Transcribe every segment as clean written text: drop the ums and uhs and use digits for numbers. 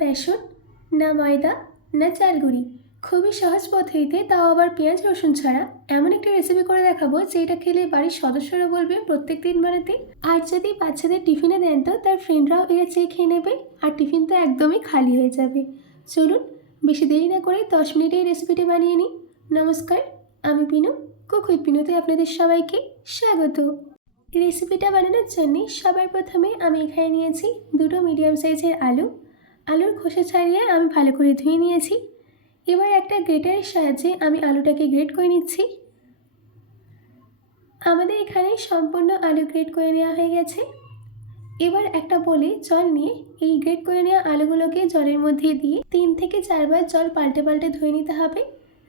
বেসন, না ময়দা, না চাল গুঁড়ি, খুবই সহজ পদ্ধতিতে, তাও আবার পেঁয়াজ রসুন ছাড়া এমন একটা রেসিপি করে দেখাবো যেটা খেলে বাড়ির সদস্যরা বলবে প্রত্যেক দিন বানাতে। আর যদি বাচ্চাদের টিফিনে দেন তো তার ফ্রেন্ডরাও এরা চেয়ে খেয়ে নেবে, আর টিফিন তো একদমই খালি হয়ে যাবে। চলুন বেশি দেরি না করে 10 মিনিটে এই রেসিপিটি বানিয়ে নিই। নমস্কার, আমি পিনু, কুক উইথ পিনুতে আপনাদের সবাইকে স্বাগত। রেসিপিটা বানানোর জন্য সবার প্রথমে আমি এখানে নিয়েছি দুটো মিডিয়াম সাইজের আলুর খোসা ছাড়িয়ে আমি ভালো করে ধুয়ে নিয়েছি। এবার একটা গ্রেটারের সাহায্যে আমি আলুটাকে গ্রেট করে নিচ্ছি। আমাদের এখানে সম্পূর্ণ আলু গ্রেট করে নেওয়া হয়ে গেছে। এবার একটা বলে জল নিয়ে এই গ্রেট করে নেওয়া আলুগুলোকে জলের মধ্যে দিয়ে 3 থেকে 4 বার জল পাল্টে পাল্টে ধুয়ে নিতে হবে,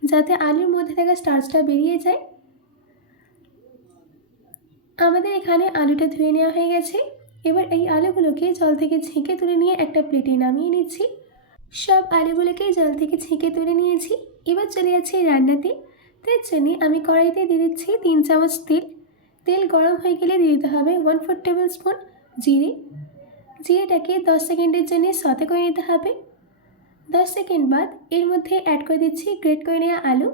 যাতে আলুর মধ্যে থাকা স্টার্চটা বেরিয়ে যায়। আমাদের এখানে আলুটা ধুয়ে নেওয়া হয়ে গেছে। এবার এই আলুগুলোকে জল থেকে ছেঁকে তুলে নিয়ে একটা প্লেটে নামিয়ে নিচ্ছি। সব আলুগুলোকে জল থেকে ছেঁকে তুলে নিয়েছি। এবার চলে যাচ্ছি রান্নাতে। তার জন্য আমি কড়াইতে দিয়ে দিচ্ছি 3 চামচ তেল। তেল গরম হয়ে গেলে দিয়ে দিতে হবে 1/4 টেবিল স্পুন জিরেটাকে 10 সেকেন্ডের জন্য সতে করে নিতে হবে। 10 সেকেন্ড বাদ এর মধ্যে অ্যাড করে দিচ্ছি গ্রেট করে নেওয়া আলু।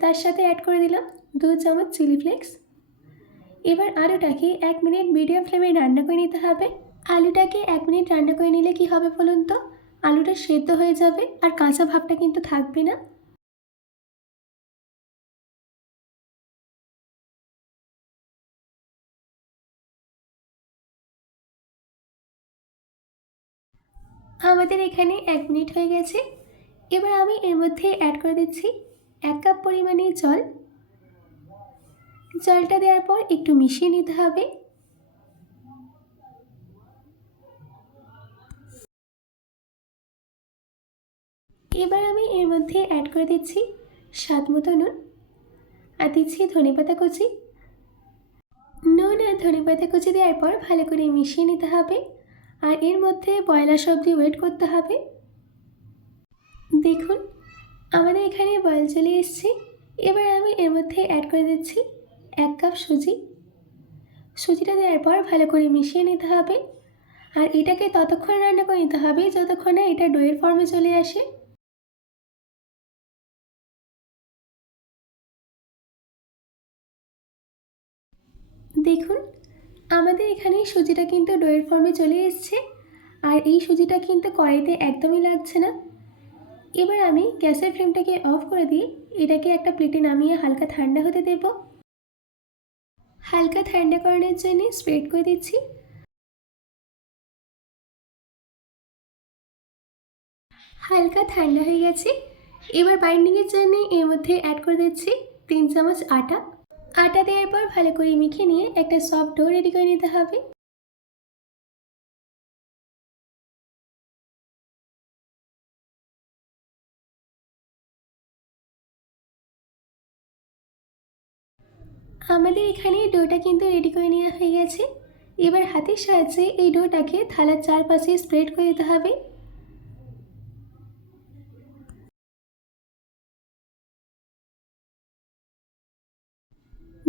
তার সাথে অ্যাড করে দিলাম 2 চামচ চিলি ফ্লেক্স। এবার আলুটাকে 1 মিনিট মিডিয়াম ফ্লেমে রান্না করে নিতে হবে। আলুটাকে 1 মিনিট রান্না করে নিলে কি হবে বলুন তো, আলুটা সেদ্ধ হয়ে যাবে আর কাঁচা ভাবটা কিন্তু থাকবে না। আমাদের এখানে 1 মিনিট হয়ে গেছে। এবার আমি এর মধ্যে অ্যাড করে দিচ্ছি 1 কাপ পরিমাণে জল। জলটা দেওয়ার পর একটু মিশিয়ে নিতে হবে। এবার আমি এর মধ্যে অ্যাড করে দিচ্ছি স্বাদ মতো নুন, আর দিচ্ছি ধনেপাতা কুচি। নুন আর ধনেপাতা কুচি দেওয়ার পর ভালো করে মিশিয়ে নিতে হবে, আর এর মধ্যে বয়লা সবজি ওয়েট করতে হবে। দেখুন আমাদের এখানে বয়েল চলে এসছে। এবার আমি এর মধ্যে অ্যাড করে দিচ্ছি 1 কাপ সুজিটা দেওয়ার পর ভালো করে মিশিয়ে নিতে হবে, আর এটাকে ততক্ষণ রান্না করে নিতে হবে যতক্ষণ না এটা ডোয়ের ফর্মে চলে আসে। দেখুন আমাদের এখানে সুজিটা কিন্তু ডোয়ের ফর্মে চলে এসছে, আর এই সুজিটা কিন্তু কড়াইতে একদমই লাগছে না। এবার আমি গ্যাসের ফ্লেমটাকে অফ করে দিয়ে এটাকে একটা প্লেটে নামিয়ে হালকা ঠান্ডা হতে দেব। হালকা ঠান্ডা করানোর জন্য স্প্রেড করে দিচ্ছি। হালকা ঠান্ডা হয়ে গেছে। এবার বাইন্ডিংয়ের জন্য এর মধ্যে অ্যাড করে দিচ্ছি 3 চামচ আটা দেওয়ার পর ভালো করে মেখে নিয়ে একটা সফট ডো রেডি করে নিতে হবে। আমাদের এখানে ডোটা কিন্তু রেডি করে নেওয়া হয়ে গেছে। এবার হাতের সাহায্যে এই ডোটাকে থালার চারপাশে স্প্রেড করে দিতে হবে।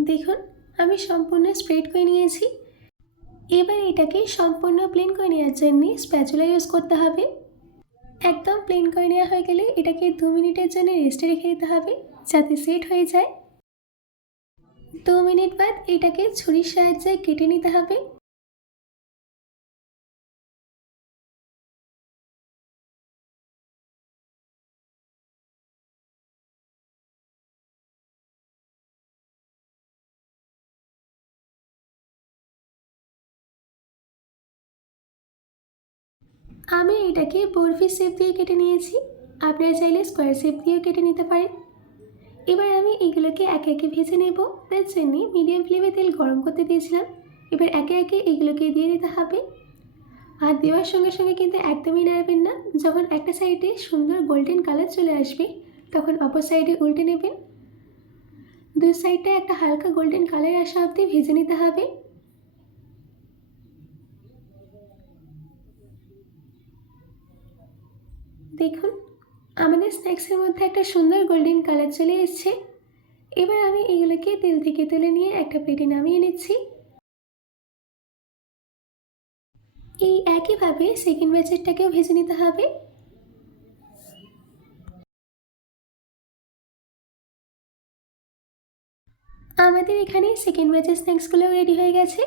দেখুন আমি সম্পূর্ণ স্প্রেড করে নিয়েছি। এবার এটাকে সম্পূর্ণ প্লেন করে নেওয়ার জন্য স্প্যাচুলা ইউজ করতে হবে। একদম প্লেন করে নেওয়া হয়ে গেলে এটাকে 2 মিনিটের জন্য রেস্টে রেখে দিতে হবে যাতে সেট হয়ে যায়। 2 মিনিট বাদ এটাকে ছুরির সাহায্যে কেটে নিতে হবে। আমি এটাকে বরফি শেপ দিয়ে কেটে নিয়েছি, আপনারা চাইলে স্কোয়ার শেপ দিয়েও কেটে নিতে পারেন। এবার আমি এগুলোকে একে একে ভেজে নেব। তার জন্য মিডিয়াম ফ্লেমে তেল গরম করতে দিয়েছিলাম। এবার একে একে এগুলোকে দিয়ে দিতে হবে, আর দেওয়ার সঙ্গে সঙ্গে কিন্তু একদমই নাড়বেন না। যখন একটা সাইডে সুন্দর গোল্ডেন কালার চলে আসবে তখন অপর সাইডে উল্টে নেবেন। দু সাইডটা একটা হালকা গোল্ডেন কালার আসা অবধি ভেজে নিতে হবে। দেখুন আমাদের স্ন্যাক্সের মধ্যে একটা সুন্দর গোল্ডেন কালার চলে এসছে। এবার আমি এগুলোকে তেল থেকে তুলে নিয়ে একটা প্লেটে নামিয়ে নিচ্ছি। এই একইভাবে সেকেন্ড ব্যাচেরটাকেও ভেজে নিতে হবে। আমাদের এখানে সেকেন্ড ব্যাচের স্ন্যাক্সগুলোও রেডি হয়ে গেছে।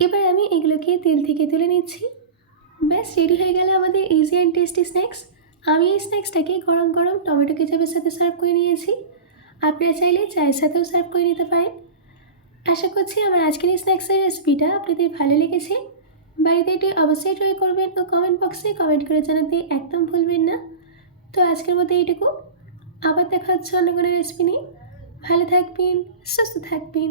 এবার আমি এগুলোকে তেল থেকে তুলে নিচ্ছি। ব্যাস রেডি হয়ে গেল আমাদের ইজি অ্যান্ড টেস্টি স্ন্যাক্স। আমি এই স্ন্যাক্সটাকে গরম গরম টমেটো কেচাপের সাথে সার্ভ করে নিয়েছি। আপনারা চাইলে চায়ের সাথেও সার্ভ করে নিতে পারেন। আশা করছি আমার আজকের এই স্ন্যাক্সের রেসিপিটা আপনাদের ভালো লেগেছে। বাড়িতে এটি অবশ্যই ট্রাই করবেন ও কমেন্ট বক্সে কমেন্ট করে জানাতে একদম ভুলবেন না। তো আজকের মতো এইটুকু। আবার দেখা হচ্ছে অন্য কোনো রেসিপি নিয়ে। ভালো থাকবেন, সুস্থ থাকবেন।